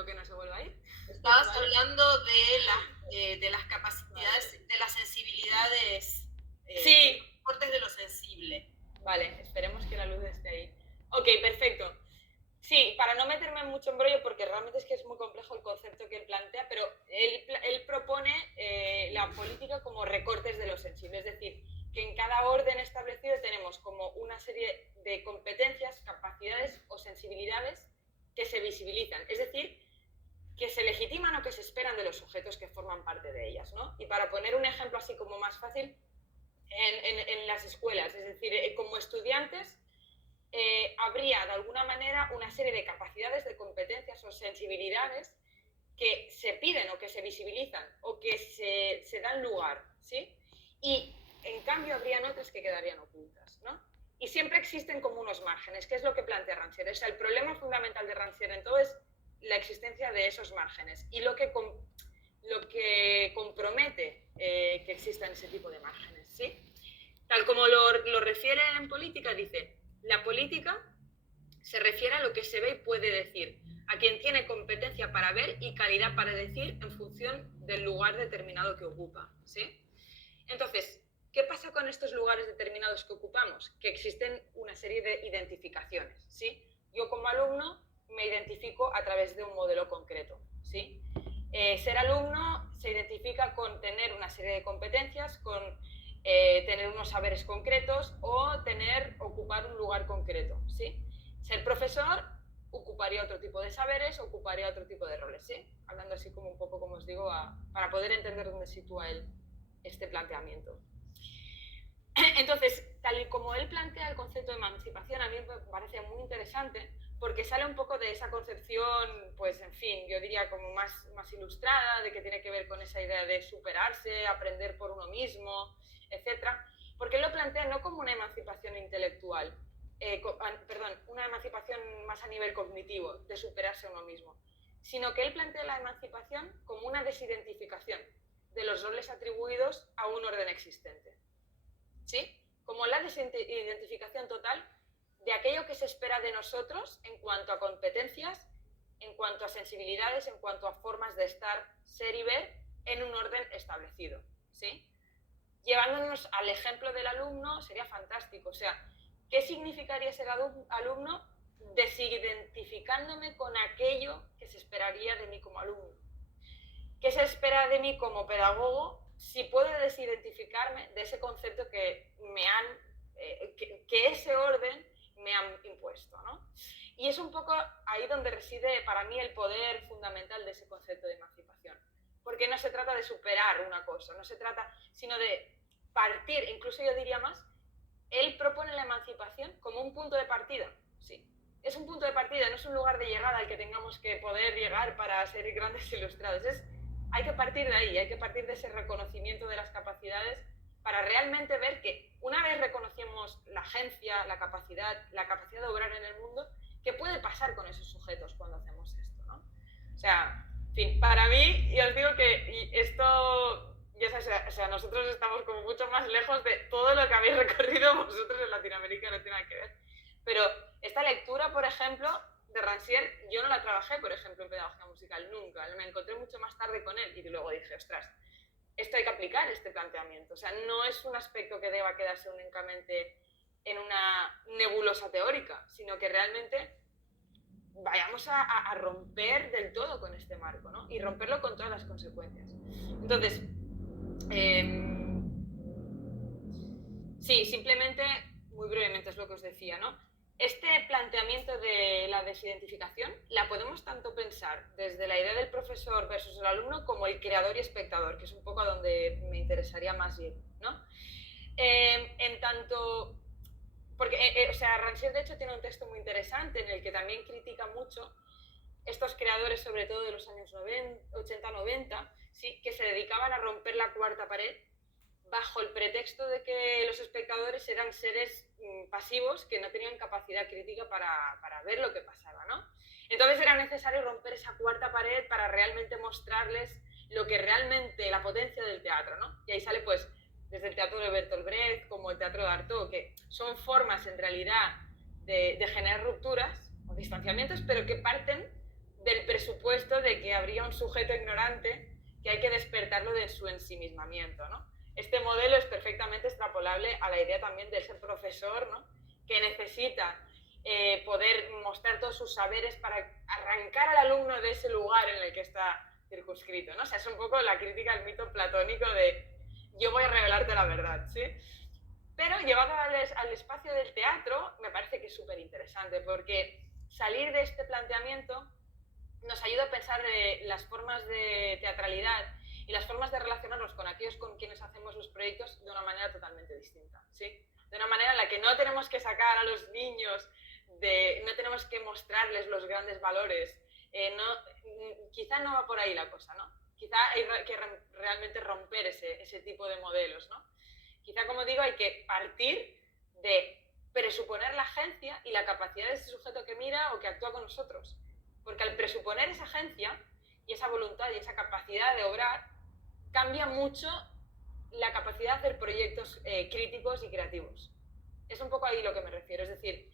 Espero que no se vuelva a ir. Estabas Vale. hablando de las capacidades, de las sensibilidades, Sí. de los cortes de lo sensible. Vale, esperemos que la luz esté ahí. Ok, perfecto. Sí, para no meterme en mucho embrollo, porque realmente es que es muy complejo el concepto que él plantea, pero él propone la política como recortes de lo sensible, es decir, que en cada orden establecido tenemos como una serie de competencias, capacidades o sensibilidades que se visibilizan, es decir, que se legitiman o que se esperan de los sujetos que forman parte de ellas, ¿no? Y para poner un ejemplo así como más fácil, en las escuelas, es decir, como estudiantes, habría de alguna manera una serie de capacidades, de competencias o sensibilidades que se piden o que se visibilizan o que se dan lugar, ¿sí? Y en cambio habrían otras que quedarían ocultas, ¿no? Y siempre existen como unos márgenes, que es lo que plantea Rancière. O sea, el problema fundamental de Rancière en todo es la existencia de esos márgenes y lo que compromete que existan ese tipo de márgenes, ¿sí? Tal como lo refiere en política, dice, la política se refiere a lo que se ve y puede decir, a quien tiene competencia para ver y calidad para decir en función del lugar determinado que ocupa, ¿sí? Entonces, ¿qué pasa con estos lugares determinados que ocupamos? Que existen una serie de identificaciones, ¿sí? Yo como alumno me identifico a través de un modelo concreto, ¿sí? Ser alumno se identifica con tener una serie de competencias, con tener unos saberes concretos o ocupar un lugar concreto, ¿sí? Ser profesor ocuparía otro tipo de saberes, ocuparía otro tipo de roles, ¿sí? Hablando así como un poco, como os digo, para poder entender dónde sitúa este planteamiento. Entonces, tal y como él plantea el concepto de emancipación, a mí me parece muy interesante porque sale un poco de esa concepción, pues en fin, yo diría como más ilustrada, de que tiene que ver con esa idea de superarse, aprender por uno mismo, etc. Porque él lo plantea no como una emancipación intelectual, perdón, una emancipación más a nivel cognitivo, de superarse a uno mismo, sino que él plantea la emancipación como una desidentificación de los roles atribuidos a un orden existente, ¿sí? Como la desidentificación total de aquello que se espera de nosotros en cuanto a competencias, en cuanto a sensibilidades, en cuanto a formas de estar, ser y ver en un orden establecido, ¿sí? Llevándonos al ejemplo del alumno sería fantástico, o sea, ¿qué significaría ser alumno? Desidentificándome con aquello que se esperaría de mí como alumno. ¿Qué se espera de mí como pedagogo si puedo desidentificarme de ese concepto que me han, que ese orden me han impuesto, ¿no? Y es un poco ahí donde reside para mí el poder fundamental de ese concepto de emancipación. Porque no se trata de superar una cosa, no se trata sino de partir, incluso yo diría más, él propone la emancipación como un punto de partida, sí. Es un punto de partida, no es un lugar de llegada al que tengamos que poder llegar para ser grandes ilustrados. Hay que partir de ahí, hay que partir de ese reconocimiento de las capacidades para realmente ver que una vez reconocemos la agencia, la capacidad de obrar en el mundo, ¿qué puede pasar con esos sujetos cuando hacemos esto, ¿no? O sea, en fin, para mí, y os digo que esto, o sea, nosotros estamos como mucho más lejos de todo lo que habéis recorrido vosotros en Latinoamérica, no tiene nada que ver. Pero esta lectura, por ejemplo, de Rancière, yo no la trabajé, por ejemplo, en pedagogía musical, nunca. Me encontré mucho más tarde con él y luego dije, ostras, esto hay que aplicar, este planteamiento. O sea, no es un aspecto que deba quedarse únicamente en una nebulosa teórica, sino que realmente vayamos a romper del todo con este marco, ¿no? Y romperlo con todas las consecuencias. Entonces, sí, simplemente, muy brevemente es lo que os decía, ¿no? Este planteamiento de la desidentificación la podemos tanto pensar desde la idea del profesor versus el alumno como el creador y espectador, que es un poco a donde me interesaría más ir, ¿no? En tanto, porque, o sea, Rancière de hecho tiene un texto muy interesante en el que también critica mucho estos creadores, sobre todo de los años 80-90, ¿sí? Que se dedicaban a romper la cuarta pared bajo el pretexto de que los espectadores eran seres pasivos que no tenían capacidad crítica para ver lo que pasaba, ¿no? Entonces era necesario romper esa cuarta pared para realmente mostrarles lo que realmente, la potencia del teatro, ¿no? Y ahí sale pues desde el teatro de Bertolt Brecht como el teatro de Artaud, que son formas en realidad de generar rupturas o distanciamientos, pero que parten del presupuesto de que habría un sujeto ignorante que hay que despertarlo de su ensimismamiento, ¿no? Este modelo es perfectamente extrapolable a la idea también de ser profesor, ¿no? Que necesita poder mostrar todos sus saberes para arrancar al alumno de ese lugar en el que está circunscrito, ¿no? O sea, es un poco la crítica al mito platónico de yo voy a revelarte la verdad, ¿sí? Pero llevado al espacio del teatro me parece que es súper interesante porque salir de este planteamiento nos ayuda a pensar las formas de teatralidad y las formas de relacionarnos con aquellos con quienes hacemos los proyectos de una manera totalmente distinta, ¿sí? De una manera en la que no tenemos que sacar a los niños, no tenemos que mostrarles los grandes valores, quizá no va por ahí la cosa, ¿no? Quizá hay que realmente romper ese tipo de modelos, ¿no? Quizá, como digo, hay que partir de presuponer la agencia y la capacidad de ese sujeto que mira o que actúa con nosotros. Porque al presuponer esa agencia y esa voluntad y esa capacidad de obrar, cambia mucho la capacidad de hacer proyectos críticos y creativos. Es un poco ahí lo que me refiero. Es decir,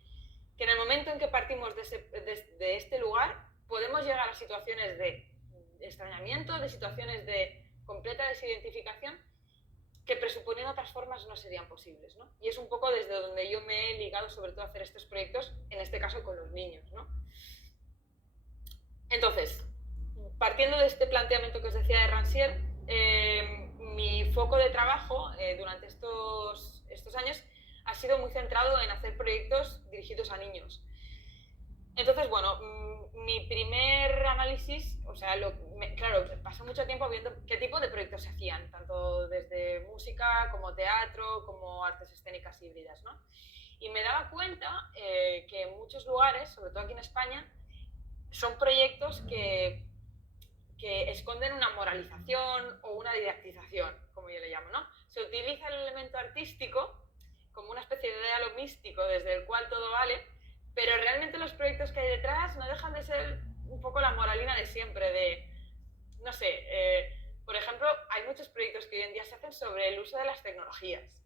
que en el momento en que partimos de este lugar, podemos llegar a situaciones de extrañamiento, de situaciones de completa desidentificación, que presuponiendo otras formas no serían posibles, ¿no? Y es un poco desde donde yo me he ligado sobre todo a hacer estos proyectos, en este caso con los niños, ¿no? Entonces, partiendo de este planteamiento que os decía de Rancière, mi foco de trabajo durante estos años ha sido muy centrado en hacer proyectos dirigidos a niños. Entonces, bueno, mi primer análisis, o sea, claro, pasé mucho tiempo viendo qué tipo de proyectos se hacían, tanto desde música como teatro, como artes escénicas híbridas, ¿no? Y me daba cuenta que en muchos lugares, sobre todo aquí en España, son proyectos que esconden una moralización o una didactización, como yo le llamo, ¿no? Se utiliza el elemento artístico como una especie de idealo místico desde el cual todo vale, pero realmente los proyectos que hay detrás no dejan de ser un poco la moralina de siempre, de, no sé, por ejemplo, hay muchos proyectos que hoy en día se hacen sobre el uso de las tecnologías,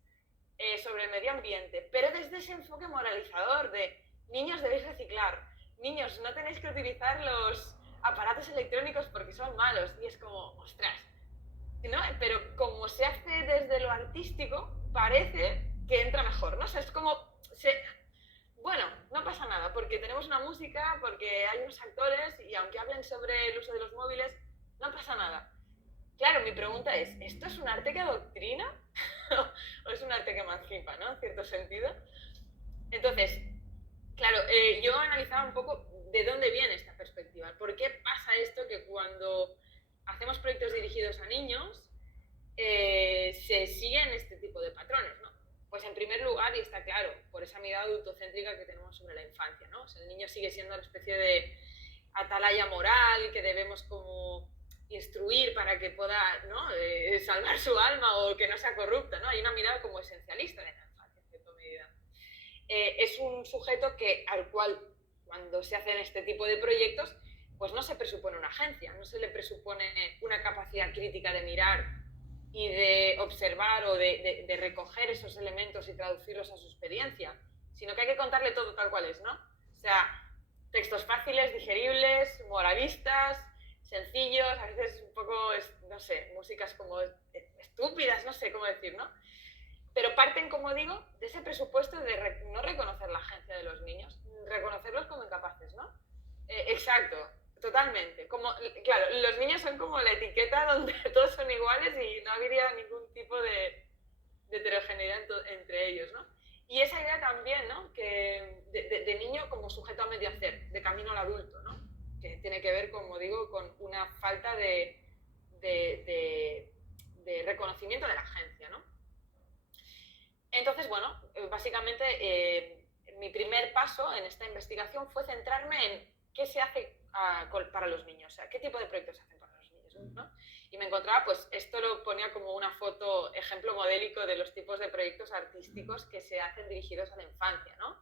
sobre el medio ambiente, pero desde ese enfoque moralizador de niños debéis reciclar, niños no tenéis que utilizar los aparatos electrónicos porque son malos, y es como, ostras, ¿no? Pero como se hace desde lo artístico, parece que entra mejor, ¿no? O sea, es como, bueno, no pasa nada, porque tenemos una música, porque hay unos actores, y aunque hablen sobre el uso de los móviles, no pasa nada. Claro, mi pregunta es, ¿esto es un arte que adoctrina? ¿O es un arte que emancipa, ¿no? En cierto sentido. Entonces, claro, yo analizaba un poco de dónde viene esta perspectiva. ¿Por qué pasa esto que cuando hacemos proyectos dirigidos a niños se siguen este tipo de patrones, ¿no? Pues en primer lugar, y está claro, por esa mirada adultocéntrica que tenemos sobre la infancia, ¿no? O sea, el niño sigue siendo una especie de atalaya moral que debemos como instruir para que pueda, ¿no? Salvar su alma o que no sea corrupta, ¿no? Hay una mirada como esencialista de la infancia, en cierta medida. Es un sujeto al cual, cuando se hacen este tipo de proyectos, pues no se presupone una agencia, no se le presupone una capacidad crítica de mirar y de observar o de recoger esos elementos y traducirlos a su experiencia, sino que hay que contarle todo tal cual es, ¿no? O sea, textos fáciles, digeribles, moralistas, sencillos, a veces un poco, no sé, músicas como estúpidas, no sé cómo decir, ¿no? Pero parten, como digo, de ese presupuesto de no reconocer la agencia de los niños, reconocerlos como incapaces, ¿no? Exacto, totalmente. Claro, los niños son como la etiqueta donde todos son iguales y no habría ningún tipo de heterogeneidad entre ellos, ¿no? Y esa idea también, ¿no? Que de niño como sujeto a medio hacer, de camino al adulto, ¿no? Que tiene que ver, como digo, con una falta de reconocimiento de la agencia, ¿no? Entonces, bueno, básicamente mi primer paso en esta investigación fue centrarme en qué se hace para los niños, o sea, qué tipo de proyectos se hacen para los niños, ¿no? Y me encontraba, pues esto lo ponía como una foto, ejemplo modélico de los tipos de proyectos artísticos que se hacen dirigidos a la infancia, ¿no?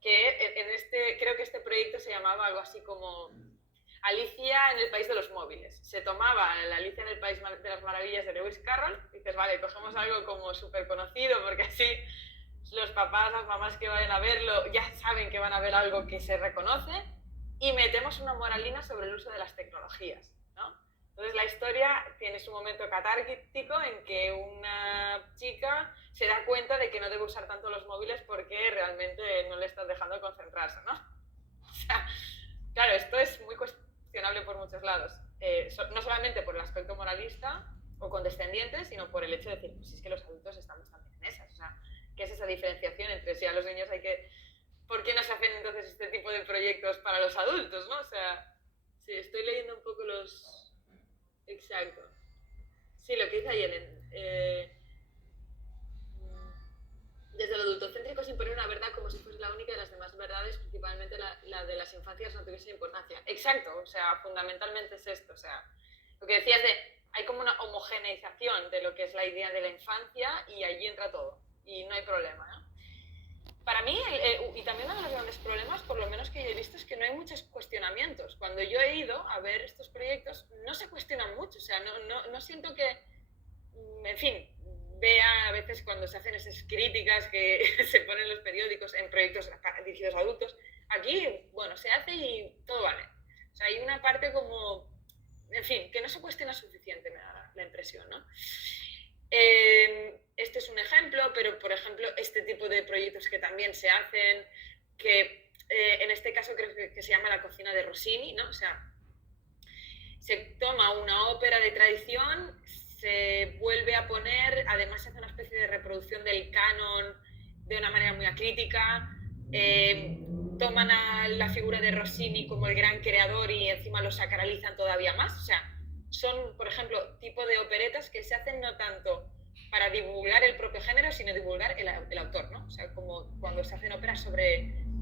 Que creo que este proyecto se llamaba algo así como Alicia en el País de los Móviles. Se tomaba la Alicia en el País de las Maravillas de Lewis Carroll, y dices, vale, cogemos algo como súper conocido, porque así los papás, las mamás que vayan a verlo ya saben que van a ver algo que se reconoce, y metemos una moralina sobre el uso de las tecnologías, ¿no? Entonces la historia tiene su momento catártico en que una chica se da cuenta de que no debe usar tanto los móviles porque realmente no le están dejando concentrarse, ¿no? O sea, claro, esto es muy cuestionable por muchos lados. No solamente por el aspecto moralista o condescendiente, sino por el hecho de decir, pues es que los adultos estamos también en esas. O sea, ¿qué es esa diferenciación entre si a los niños hay que... ¿Por qué no se hacen entonces este tipo de proyectos para los adultos, no? O sea, sí, estoy leyendo un poco los... Exacto. Sí, lo que dice Yellen. Desde lo adultocéntrico se impone una verdad como si fuese la única de las demás verdades, principalmente la de las infancias no tuviese importancia. Exacto, o sea, fundamentalmente es esto. O sea, lo que decías de, hay como una homogeneización de lo que es la idea de la infancia y allí entra todo. Y no hay problema, ¿no? Para mí, y también uno de los grandes problemas, por lo menos que yo he visto, es que no hay muchos cuestionamientos. Cuando yo he ido a ver estos proyectos, no se cuestionan mucho. O sea, no siento que, en fin, vea a veces cuando se hacen esas críticas que se ponen en los periódicos en proyectos dirigidos a adultos. Aquí, bueno, se hace y todo vale. O sea, hay una parte como, en fin, que no se cuestiona suficiente, me da la impresión, ¿no? Este es un ejemplo, pero por ejemplo este tipo de proyectos que también se hacen, que en este caso creo que se llama La cocina de Rossini, ¿no? O sea, se toma una ópera de tradición, se vuelve a poner, además se hace una especie de reproducción del canon de una manera muy acrítica, toman a la figura de Rossini como el gran creador y encima lo sacralizan todavía más. O sea, son, por ejemplo, tipo de operetas que se hacen no tanto para divulgar el propio género, sino divulgar el autor, ¿no? O sea, como cuando se hacen óperas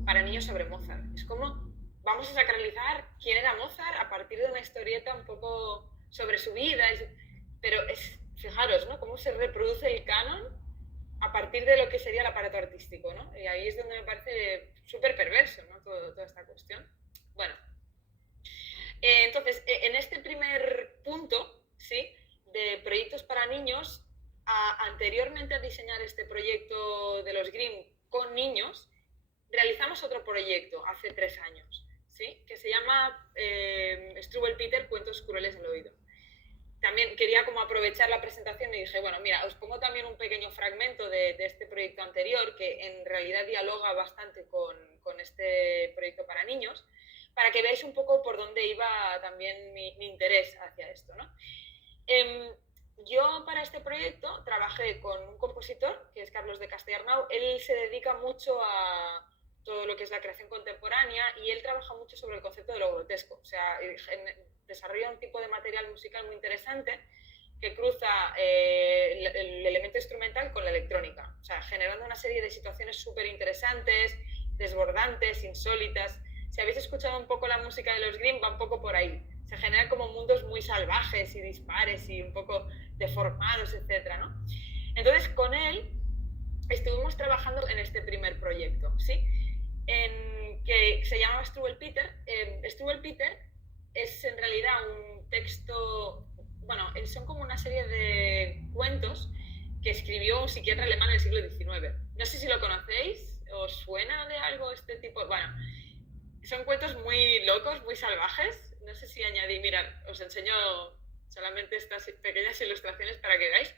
para niños sobre Mozart. Es como, vamos a sacralizar quién era Mozart a partir de una historieta un poco sobre su vida. Pero fijaros, ¿no? Cómo se reproduce el canon a partir de lo que sería el aparato artístico, ¿no? Y ahí es donde me parece súper perverso, ¿no? Toda esta cuestión. Bueno, entonces, en este primer punto, ¿sí?, de proyectos para niños, anteriormente a diseñar este proyecto de los Grimm con niños, realizamos otro proyecto hace 3 años, ¿sí?, que se llama Strubel Peter, Cuentos crueles al oído. También quería como aprovechar la presentación y dije, bueno, mira, os pongo también un pequeño fragmento de este proyecto anterior que en realidad dialoga bastante con este proyecto para niños, para que veáis un poco por dónde iba también mi interés hacia esto, ¿no? Yo para este proyecto trabajé con un compositor, que es Carlos de Castellarnau. Él se dedica mucho a todo lo que es la creación contemporánea y él trabaja mucho sobre el concepto de lo grotesco. O sea, desarrolla un tipo de material musical muy interesante que cruza el elemento instrumental con la electrónica, o sea, generando una serie de situaciones súper interesantes, desbordantes, insólitas. Si habéis escuchado un poco la música de los Grimm, va un poco por ahí. Se generan como mundos muy salvajes y dispares y un poco deformados, etcétera, ¿no? Entonces, con él estuvimos trabajando en este primer proyecto, ¿sí? Que se llamaba Strubel Peter. Strubel Peter es en realidad un texto, bueno, son como una serie de cuentos que escribió un psiquiatra alemán en el siglo XIX. No sé si lo conocéis, ¿os suena de algo este tipo? Bueno, son cuentos muy locos, muy salvajes. No sé si añadí, mirad, os enseño solamente estas pequeñas ilustraciones para que veáis.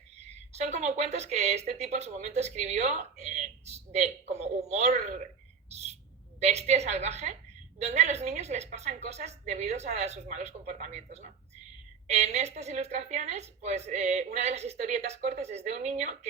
Son como cuentos que este tipo en su momento escribió de como humor bestia, salvaje, donde a los niños les pasan cosas debido a sus malos comportamientos, ¿no? En estas ilustraciones, pues una de las historietas cortas